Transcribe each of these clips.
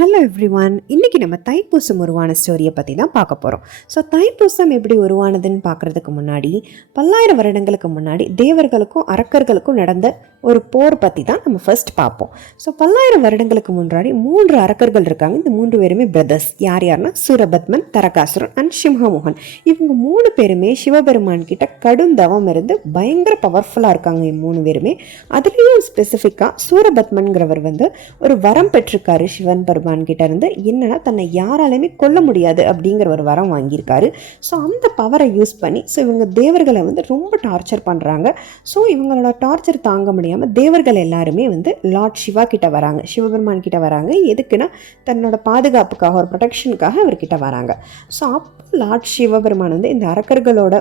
Hello everyone. இன்றைக்கி நம்ம தைப்பூசம் உருவான ஸ்டோரியை பற்றி தான் பார்க்க போகிறோம். ஸோ தைப்பூசம் எப்படி உருவானதுன்னு பார்க்குறதுக்கு முன்னாடி 10,000 வருடங்களுக்கு முன்னாடி தேவர்களுக்கும் அரக்கர்களுக்கும் நடந்த ஒரு போர் பற்றி தான் நம்ம ஃபர்ஸ்ட் பார்ப்போம். ஸோ 10,000 வருடங்களுக்கு முன்னாடி 3 அரக்கர்கள் இருக்காங்க. இந்த 3 பேருமே பிரதர்ஸ். யார்னா சூரபத்மன், தரகாசுரன் அண்ட் சிம்ஹமோகன். இவங்க 3 பேருமே சிவபெருமான் கிட்ட கடும் தவம் இருந்து பயங்கர பவர்ஃபுல்லாக இருக்காங்க. 3 பேருமே அதுலேயும் ஸ்பெசிஃபிக்காக சூரபத்மன்கிறவர் ஒரு வரம் பெற்றிருக்காரு சிவன் பெருமான் கிட்ட இருந்து. என்னன்னா தன்னை யாராலையுமே கொல்ல முடியாது அப்படிங்கிற ஒரு வரம் வாங்கியிருக்காரு. ஸோ அந்த பவரை யூஸ் பண்ணி இவங்க தேவர்களை ரொம்ப டார்ச்சர் பண்ணுறாங்க. ஸோ இவங்களோட டார்ச்சர் தாங்க முடியாமல் தேவர்கள் எல்லாருமே லார்ட் சிவா கிட்ட வராங்க, சிவபெருமான் கிட்ட வராங்க. எதுக்குன்னா தன்னோட பாதுகாப்புக்காக, ஒரு ப்ரொடெக்ஷனுக்காக அவர்கிட்ட வராங்க. ஸோ அப்போ லார்ட் சிவபெருமான் இந்த அரக்கர்களோட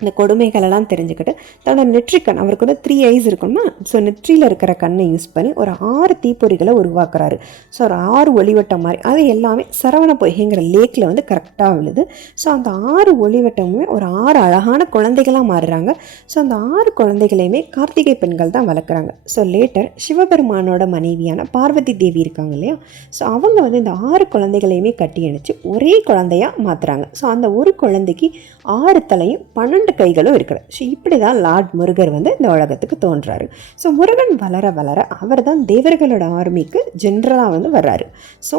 இந்த கொடுமைகளெல்லாம் தெரிஞ்சுக்கிட்டு தன்னோட நெற்றிக்கண், அவருக்கு 3 ஐஸ் இருக்கணுமா, ஸோ நெற்றியில் இருக்கிற கண்ணை யூஸ் பண்ணி ஒரு 6 தீப்பொறிகளை உருவாக்குறாரு. ஸோ ஒரு 6 ஒளிவட்டம் மாதிரி அது எல்லாமே சரவண பொய்கைங்கிற லேக்கில் கரெக்டாக விழுது. ஸோ அந்த 6 ஒளிவட்டமுமே ஒரு 6 அழகான குழந்தைகளாக மாறுறாங்க. ஸோ அந்த 6 குழந்தைகளையுமே கார்த்திகை பெண்கள் தான் வளர்க்குறாங்க. ஸோ லேட்டர் சிவபெருமானோட மனைவியான பார்வதி தேவி இருக்காங்க இல்லையா, ஸோ அவங்க இந்த 6 குழந்தைகளையுமே கட்டி அணைச்சு ஒரே குழந்தையாக மாற்றுறாங்க. ஸோ அந்த ஒரு குழந்தைக்கு 6 தலையும் 12 கைகளும் இருக்கிற. ஸோ இப்படி தான் லார்ட் முருகர் இந்த உலகத்துக்கு தோன்றாரு. ஸோ முருகன் வளர வளர அவர் தான் தேவர்களோட ஆர்மிக்கு ஜென்ரலாக வர்றாரு. ஸோ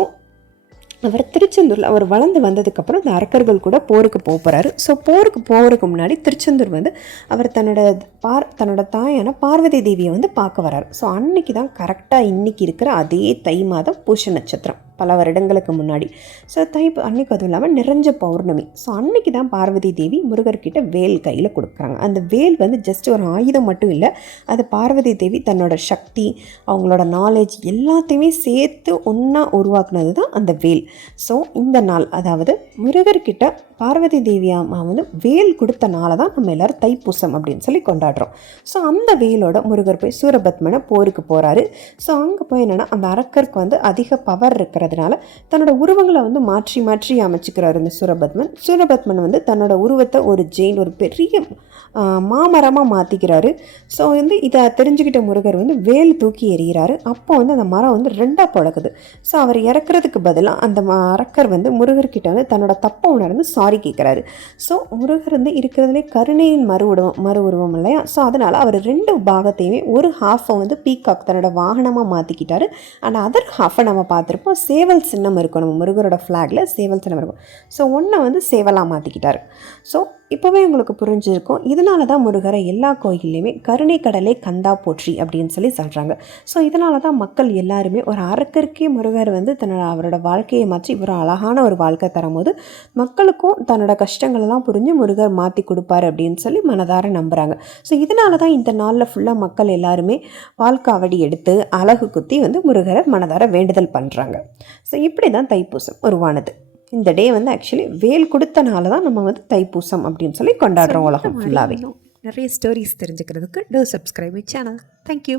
அவர் திருச்செந்தூரில் அவர் வளர்ந்து வந்ததுக்கப்புறம் இந்த அரக்கர்கள் கூட போருக்கு போகிறாரு. ஸோ போருக்கு போகிறதுக்கு முன்னாடி திருச்செந்தூர் அவர் தன்னோட தாயான பார்வதி தேவியை பார்க்க வர்றாரு. ஸோ அன்னைக்கு தான் கரெக்டாக இன்றைக்கி இருக்கிற அதே தை மாதம் பூச நட்சத்திரம், பல வருடங்களுக்கு முன்னாடி. ஸோ அன்னைக்கு அதுவும் இல்லாமல் நிறைஞ்ச பௌர்ணமி. ஸோ அன்னைக்கு தான் பார்வதி தேவி முருகர்கிட்ட வேல் கையில் கொடுக்குறாங்க. அந்த வேல் ஜஸ்ட் ஒரு ஆயுதம் மட்டும் இல்லை, அது பார்வதி தேவி தன்னோட சக்தி, அவங்களோட நாலேஜ் எல்லாத்தையுமே சேர்த்து ஒன்றா உருவாக்குனது தான் அந்த வேல். ஸோ இந்த நாள், அதாவது முருகர்கிட்ட பார்வதி தேவி அம்மா வேல் கொடுத்த நாளை தான் நம்ம எல்லோரும் தைப்பூசம் அப்படின்னு சொல்லி கொண்டாடுறோம். ஸோ அந்த வேலோட முருகர் போய் சூரபத்மனை போருக்கு போகிறாரு. ஸோ அங்கே போய் என்னென்னா அந்த அரக்கருக்கு அதிக பவர் இருக்கிறதுனால தன்னோட உருவங்களை மாற்றி மாற்றி அமைச்சிக்கிறாரு இந்த சூரபத்மன் தன்னோட உருவத்தை ஒரு ஜெயின், ஒரு பெரிய மாமரமாக மாற்றிக்கிறாரு. ஸோ இதை தெரிஞ்சுக்கிட்ட முருகர் வேல் தூக்கி எறிகிறாரு. அப்போ அந்த மரம் 2ஆக பிளக்குது. ஸோ அவர் இறக்குறதுக்கு பதிலாக அந்த அரக்கர் முருகர்கிட்ட தன்னோட தப்பை உணர்ந்து சாரி கேட்குறாரு. ஸோ முருகர் இருக்கிறதுலே கருணையின் மறு உருவம் இல்லையா. ஸோ அதனால் அவர் 2 பாகத்தையுமே, ஒரு ஹாஃபை பீகாக் தன்னோட வாகனமாக மாற்றிக்கிட்டாரு. அண்ட் அதர் ஹாஃபை நம்ம பார்த்துருப்போம், சேவல் சின்னம் இருக்கும், நம்ம முருகரோட ஃப்ளாகில் சேவல் சின்னம் இருக்கும். ஸோ ஒன்றை சேவலாக மாற்றிக்கிட்டாரு. ஸோ இப்போவே உங்களுக்கு புரிஞ்சிருக்கும், இதனால தான் முருகரை எல்லா கோயில்லையுமே கருணை கடலை கந்தா போற்றி அப்படின்னு சொல்லி சொல்கிறாங்க. ஸோ இதனால தான் மக்கள் எல்லாருமே ஒரு அரக்கருக்கே முருகர் தன்னோட அவரோட வாழ்க்கையை மாற்றி இவர் அழகான ஒரு வாழ்க்கை தரும்போது மக்களுக்கும் தன்னோட கஷ்டங்களெல்லாம் புரிஞ்சு முருகர் மாற்றி கொடுப்பார் அப்படின்னு சொல்லி மனதார நம்புகிறாங்க. ஸோ இதனால தான் இந்த நாளில் ஃபுல்லாக மக்கள் எல்லாருமே பால்காவடி எடுத்து அழகு குத்தி முருகரை மனதார வேண்டுதல் பண்ணுறாங்க. ஸோ இப்படி தான் தைப்பூசம் உருவானது. இந்த டே ஆக்சுவலி வேல் கொடுத்தனால தான் நம்ம தைப்பூசம் அப்படின்னு சொல்லி கொண்டாடுறோம் உலகம் ஃபுல்லாகவே. நிறைய ஸ்டோரிஸ் தெரிஞ்சுக்கிறதுக்கு two subscribe my channel. Thank you.